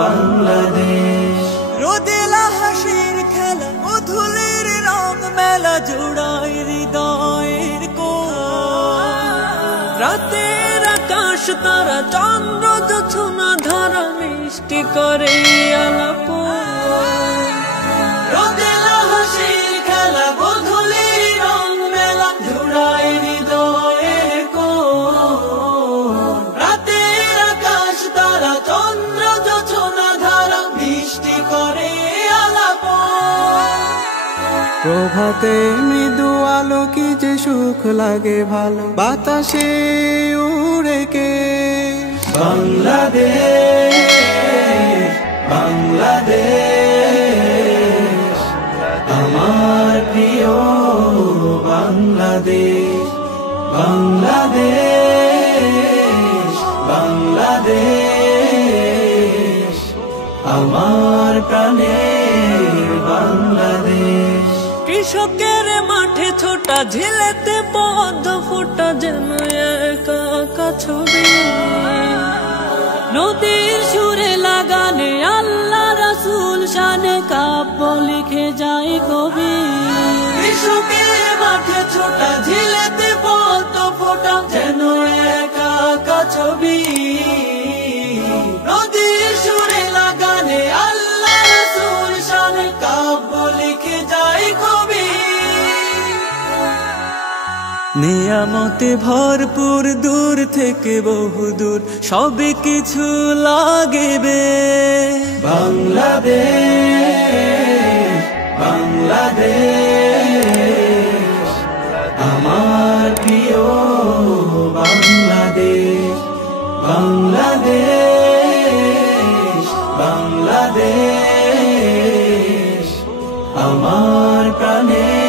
বাংলাদেশ। রোদেলা হাসির খেলা মধুলের রং মেলা জোড়ায় হৃদয়ের রাতের আকাশ তারা চন্দ্র জোছনা ধারা মিষ্টি করে আলাপ। রোদেলা হাসির খেলা মধুলের রং মেলা জোড়ায় হৃদয়ের রাতের আকাশ তারা চন্দ্র জোছনা ধারা মিষ্টি করে আলাপ। প্রভাতে মৃদু আলো কি যে সুখ লাগে ভালো বাতাসে উড়ে কে। বাংলাদেশ বাংলাদেশ আমার প্রিয় বাংলাদেশ। বাংলাদেশ বাংলাদেশ আমার প্রাণের বাংলাদেশ। কৃষকের মাঠে ছোটা ঝিলেতে পদ্ম ফোটা যেন একা একা ছবি। নদীর সুরে লাগানে আল্লাহ রাসূল শানে কাব্য লিখে যায় কবি। কৃষকের মাঠে ছোটা ঝিলেতে পদ্ম ফোটা যেন একা একা ছবি। নদীর সুরে লাগানে আল্লাহ রাসূল শানে কাব্য লিখে যায় কবি। নিয়ামতে ভরপুর দূর থেকে বহুদূর সবে কিছু লাগবে। বাংলাদেশ বাংলাদেশ আমার প্রিয় বাংলাদেশ। বাংলাদেশ বাংলাদেশ আমার প্রাণের